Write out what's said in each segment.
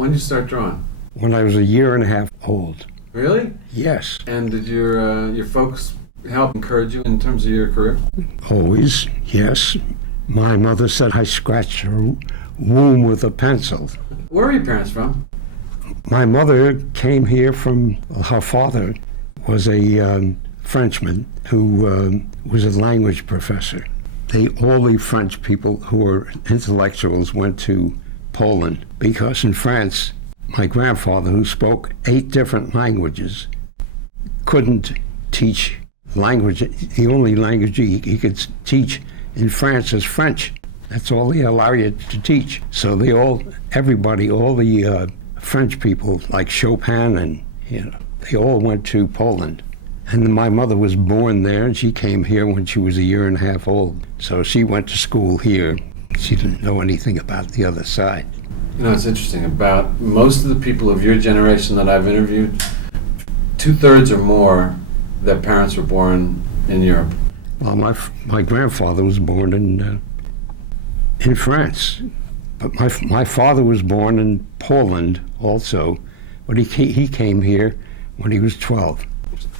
When did you start drawing? When I was a year and a half old. Really? Yes. And did your folks help encourage you in terms of your career? Always, yes. My mother said I scratched her womb with a pencil. Where are your parents from? My mother came here from, her father was a Frenchman who was a language professor. All the French people who were intellectuals went to Poland because in France, my grandfather, who spoke 8 different languages, couldn't teach language. The only language he could teach in France is French. That's all they allow you to teach. So all the French people like Chopin and, they all went to Poland. And my mother was born there, and she came here when she was a year and a half old. So she went to school here. She didn't know anything about the other side. It's interesting. About most of the people of your generation that I've interviewed, 2/3 or more, their parents were born in Europe. Well, my grandfather was born in France, but my father was born in Poland also, but he came here when he was 12.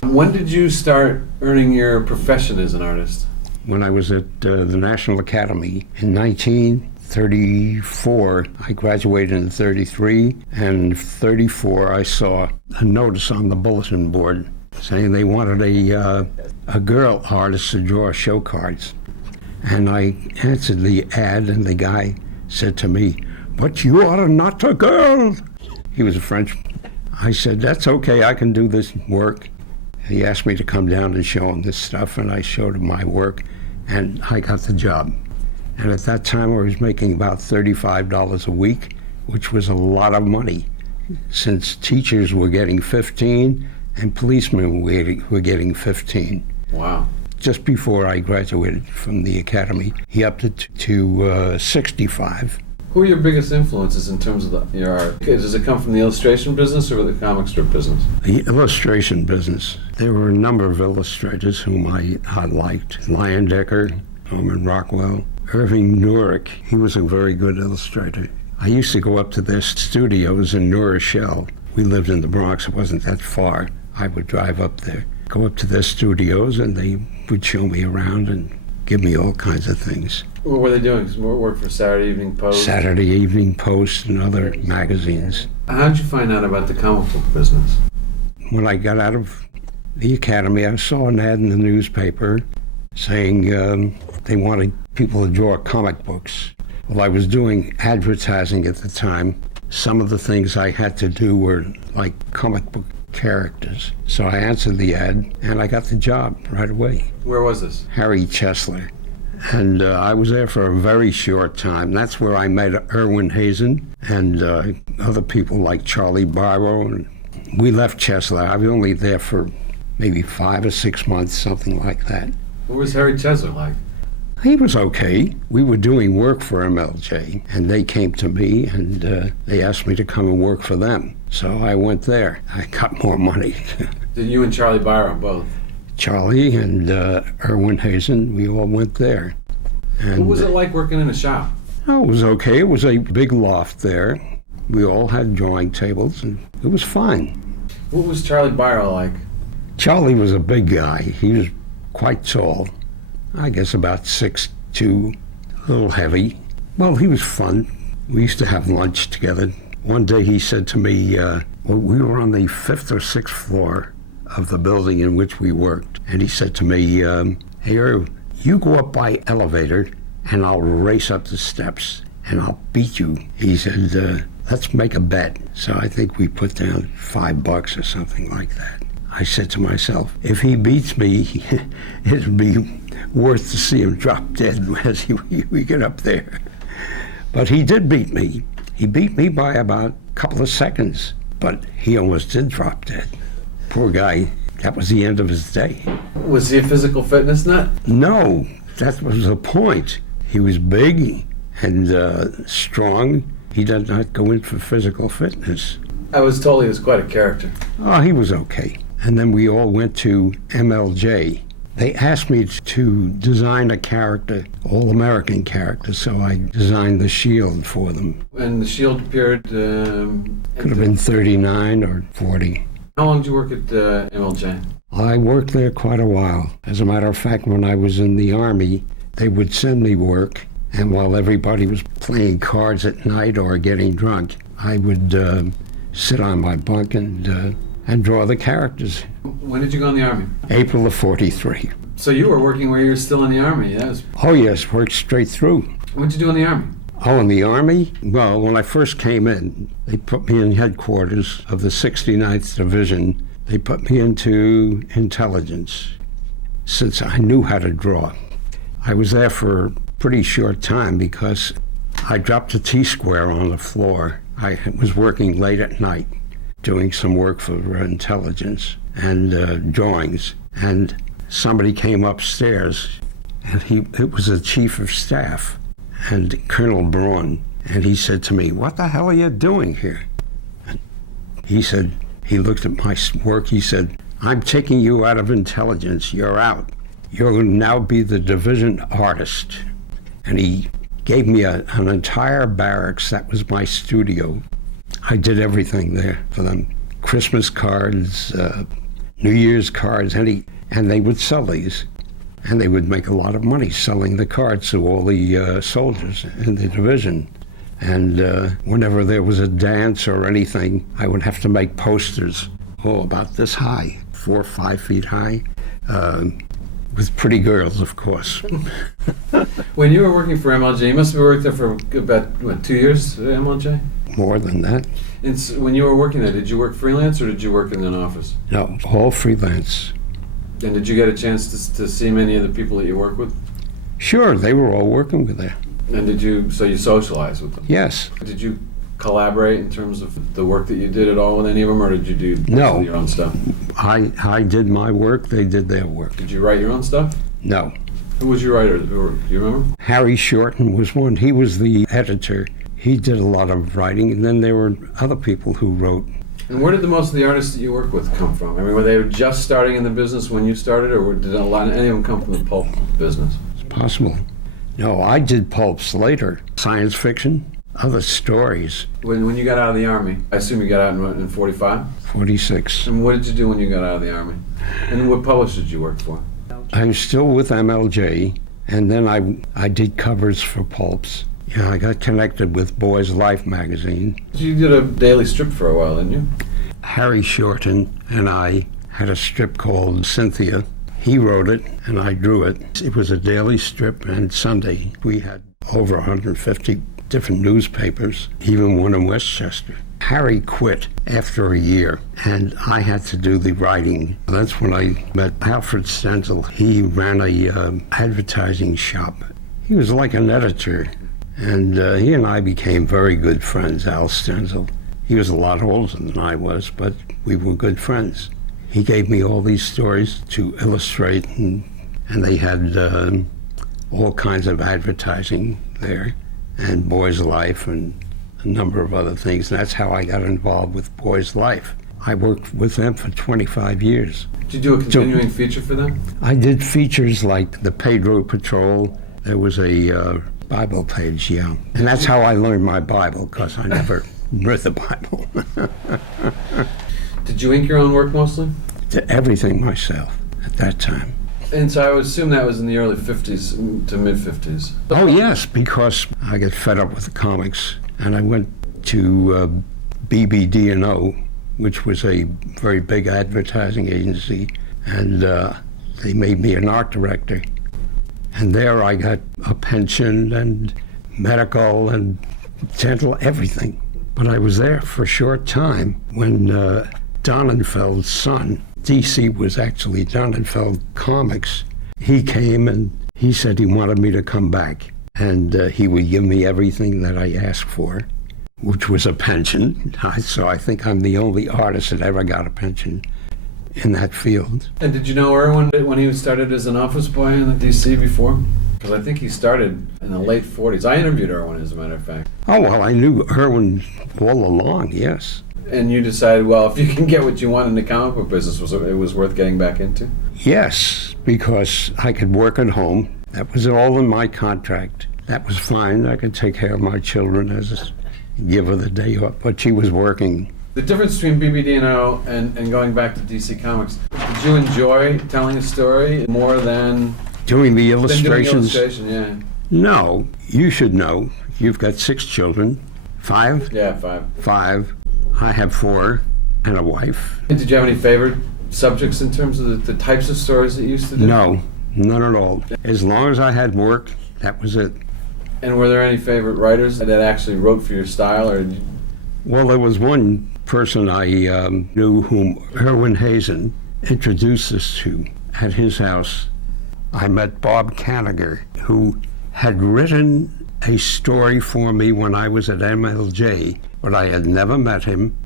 When did you start earning your profession as an artist? When I was at the National Academy in 1934. I graduated in 33, and 34 I saw a notice on the bulletin board saying they wanted a girl artist to draw show cards. And I answered the ad, and the guy said to me, "But you are not a girl." He was a Frenchman. I said, "That's okay, I can do this work." He asked me to come down and show him this stuff, and I showed him my work, and I got the job. And at that time, I was making about $35 a week, which was a lot of money, since teachers were getting 15 and policemen were getting 15. Wow. Just before I graduated from the academy, he upped it to 65. Who are your biggest influences in terms of your art? Does it come from the illustration business or the comic strip business? The illustration business. There were a number of illustrators whom I liked. Leyendecker, Norman Rockwell, Irv Novick. He was a very good illustrator. I used to go up to their studios in New Rochelle. We lived in the Bronx. It wasn't that far. I would drive up there, go up to their studios, and they would show me around and give me all kinds of things. What were they doing? More work for Saturday Evening Post? Saturday Evening Post and other magazines. How did you find out about the comic book business? When I got out of the academy, I saw an ad in the newspaper saying they wanted people to draw comic books. Well, I was doing advertising at the time. Some of the things I had to do were like comic book characters. So I answered the ad, and I got the job right away. Where was this? Harry Chesler. And I was there for a very short time. That's where I met Erwin Hazen and other people like Charlie Biro. And we left Chesler. I was only there for maybe 5 or 6 months, something like that. What was Harry Chesler like? He was okay. We were doing work for MLJ, and they came to me, and they asked me to come and work for them. So I went there. I got more money. Did you and Charlie Biro both? Charlie and Erwin Hazen, we all went there. And, what was it like working in a shop? Oh, it was okay. It was a big loft there. We all had drawing tables, and it was fine. What was Charlie Biro like? Charlie was a big guy. He was quite tall. I guess about 6'2", a little heavy. Well, he was fun. We used to have lunch together. One day he said to me, we were on the 5th or 6th floor of the building in which we worked. And he said to me, "Hey, Irv, you go up by elevator and I'll race up the steps and I'll beat you." He said, "Let's make a bet." So I think we put down $5 or something like that. I said to myself, if he beats me, it'll be worth to see him drop dead as we get up there. But he did beat me. He beat me by about a couple of seconds, but he almost did drop dead. Poor guy, that was the end of his day. Was he a physical fitness nut? No, that was the point. He was big and strong. He did not go in for physical fitness. I was told he was quite a character. Oh, he was okay. And then we all went to MLJ. They asked me to design a character, all-American character, so I designed the shield for them. And the Shield appeared... Could have been 39 or 40. How long did you work at MLJ? I worked there quite a while. As a matter of fact, when I was in the Army, they would send me work, and while everybody was playing cards at night or getting drunk, I would sit on my bunk and draw the characters. When did you go in the Army? April of 43. So you were working where you were still in the Army, yes? Oh yes, worked straight through. What did you do in the Army? Oh, in the Army? Well, when I first came in, they put me in headquarters of the 69th Division. They put me into intelligence, since I knew how to draw. I was there for a pretty short time because I dropped a T-square on the floor. I was working late at night, doing some work for intelligence and drawings, and somebody came upstairs, and it was the chief of staff, and Colonel Braun, and he said to me, "What the hell are you doing here?" And he said, he looked at my work, he said, "I'm taking you out of intelligence, you're out. You're going to now be the division artist." And he gave me an entire barracks. That was my studio. I did everything there for them. Christmas cards, New Year's cards, and they would sell these. And they would make a lot of money selling the cards to all the soldiers in the division. And whenever there was a dance or anything, I would have to make posters, about this high, 4 or 5 feet high, with pretty girls, of course. When you were working for MLJ, you must have worked there for about, 2 years at MLJ? More than that. And so when you were working there, did you work freelance or did you work in an office? No, all freelance. And did you get a chance to see many of the people that you work with? Sure, they were all working with there. And so you socialized with them? Yes. Did you collaborate in terms of the work that you did at all with any of them, or did you do No. your own stuff? I did my work, they did their work. Did you write your own stuff? No. Who was your writer? Do you remember? Harry Shorten was one. He was the editor. He did a lot of writing, and then there were other people who wrote. And where did the most of the artists that you work with come from? I mean, were they just starting in the business when you started, or did any of them come from the pulp business? It's possible. No, I did pulps later. Science fiction, other stories. When you got out of the Army, I assume you got out in 45? 46. And what did you do when you got out of the Army? And what publishers did you work for? I was still with MLJ, and then I did covers for pulps. Yeah, I got connected with Boys Life magazine. You did a daily strip for a while, didn't you? Harry Shorten and I had a strip called Cynthia. He wrote it, and I drew it. It was a daily strip, and Sunday we had over 150 different newspapers, even one in Westchester. Harry quit after a year, and I had to do the writing. That's when I met Alfred Stenzal. He ran a advertising shop. He was like an editor, and he and I became very good friends, Al Stenzal. He was a lot older than I was, but we were good friends. He gave me all these stories to illustrate, and they had all kinds of advertising there, and Boys Life, and a number of other things. And that's how I got involved with Boys Life. I worked with them for 25 years. Did you do a continuing feature for them? I did features like the Pedro Patrol. There was a Bible page, yeah. And that's how I learned my Bible, because I never read the Bible. Did you ink your own work mostly? Did everything myself at that time. And so I would assume that was in the early 50s to mid-50s. Oh yes, because I got fed up with the comics, and I went to BBDO, which was a very big advertising agency, and they made me an art director. And there I got a pension and medical and dental, everything. But I was there for a short time when Donenfeld's son, DC was actually Donenfeld Comics, he came and he said he wanted me to come back. And he would give me everything that I asked for, which was a pension. So I think I'm the only artist that ever got a pension in that field. And did you know Irwin when he started as an office boy in the DC before? Because I think he started in the late 40s. I interviewed Irwin, as a matter of fact. Oh, well, I knew Irwin all along, yes. And you decided, well, if you can get what you want in the comic book business, it was worth getting back into? Yes, because I could work at home. That was all in my contract. That was fine. I could take care of my children as give her the day off, but she was working. The difference between BBDO and going back to DC Comics, did you enjoy telling a story more than Doing the than doing illustrations? illustration? Yeah. No, you should know. You've got 6 children. 5? Yeah, 5. 5. I have 4 and a wife. And did you have any favorite subjects in terms of the types of stories that you used to do? No, none at all. As long as I had work, that was it. And were there any favorite writers that actually wrote for your style, or? Well, there was one person I knew whom Irwin Hazen introduced us to at his house. I met Bob Kanigher, who had written a story for me when I was at MLJ, but I had never met him.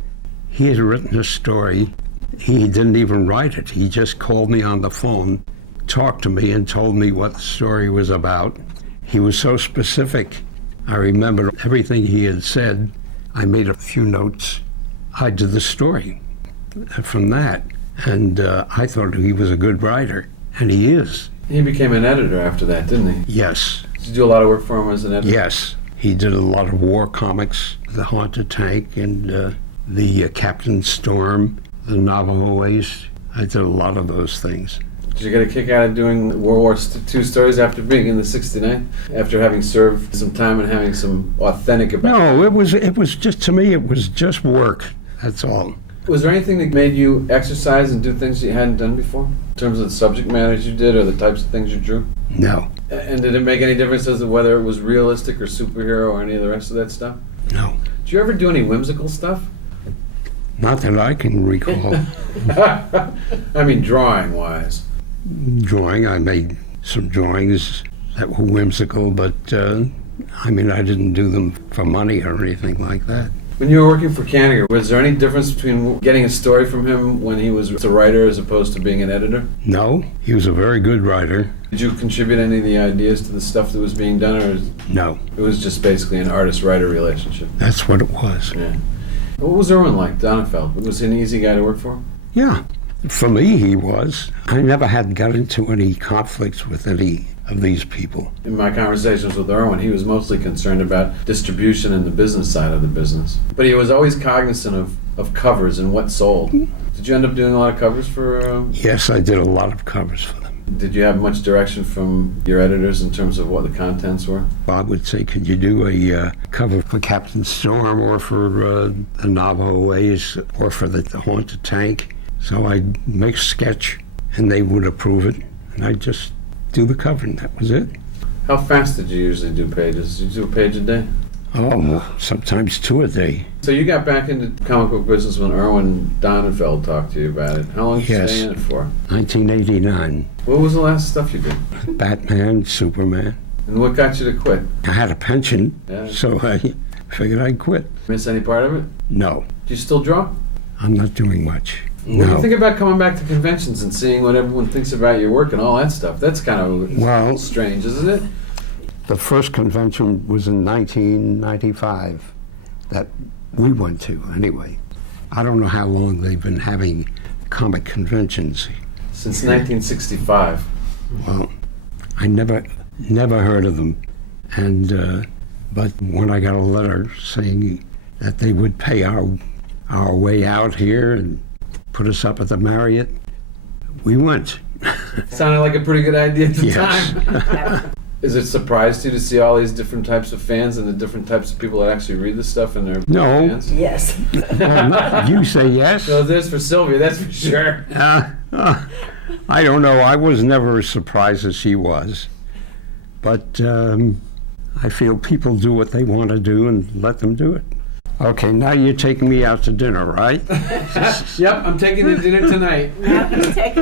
He had written a story. He didn't even write it. He just called me on the phone, talked to me, and told me what the story was about. He was so specific. I remember everything he had said. I made a few notes. I did the story from that, and I thought he was a good writer, and he is. He became an editor after that, didn't he? Yes. Did you do a lot of work for him as an editor? Yes. He did a lot of war comics, The Haunted Tank and the Captain Storm, the Navajo Ace. I did a lot of those things. Did you get a kick out of doing World War II stories after being in the 69th? After having served some time and having some authentic about No, it was just, to me, it was just work. That's all. Was there anything that made you exercise and do things you hadn't done before? In terms of the subject matters you did or the types of things you drew? No. And did it make any difference as to whether it was realistic or superhero or any of the rest of that stuff? No. Did you ever do any whimsical stuff? Not that I can recall. I mean, drawing-wise. Drawing, I made some drawings that were whimsical, but I mean, I didn't do them for money or anything like that. When you were working for Kanigher, was there any difference between getting a story from him when he was a writer as opposed to being an editor? No, he was a very good writer. Did you contribute any of the ideas to the stuff that was being done, or No, it was just basically an artist-writer relationship? that's what it was. Yeah. What was Irwin like, Donenfeld? Was he an easy guy to work for? Yeah, for me he was. I never had got into any conflicts with any of these people. In my conversations with Irwin, he was mostly concerned about distribution and the business side of the business. But he was always cognizant of covers and what sold. Did you end up doing a lot of covers for... Yes, I did a lot of covers for them. Did you have much direction from your editors in terms of what the contents were? Bob would say, could you do a cover for Captain Storm or for the Navajo Ace or for the Haunted Tank? So I'd make a sketch and they would approve it, and I'd just do the cover, and that was it. How fast did you usually do pages? Did you do a page a day? Oh, sometimes 2 a day. So you got back into comic book business when Irwin Donenfeld talked to you about it. How long did you Yes. stay in it for? 1989. What was the last stuff you did? Batman, Superman. And what got you to quit? I had a pension, Yeah. so I figured I'd quit. Miss any part of it? No, Do you still draw? I'm not doing much. What do you No. think about coming back to conventions and seeing what everyone thinks about your work and all that stuff? That's kind of Well- strange, isn't it? The first convention was in 1995 that we went to, anyway. I don't know how long they've been having comic conventions. Since 1965. Well, I never heard of them. And but when I got a letter saying that they would pay our way out here and put us up at the Marriott, we went. Sounded like a pretty good idea at the Yes. time. Is it surprised you to see all these different types of fans and the different types of people that actually read the stuff and they're No. fans? Yes. You say yes? So there's for Sylvia, that's for sure. I don't know. I was never as surprised as she was. But I feel people do what they want to do and let them do it. Okay, now you're taking me out to dinner, right? Yep, I'm taking the dinner tonight. Happy to take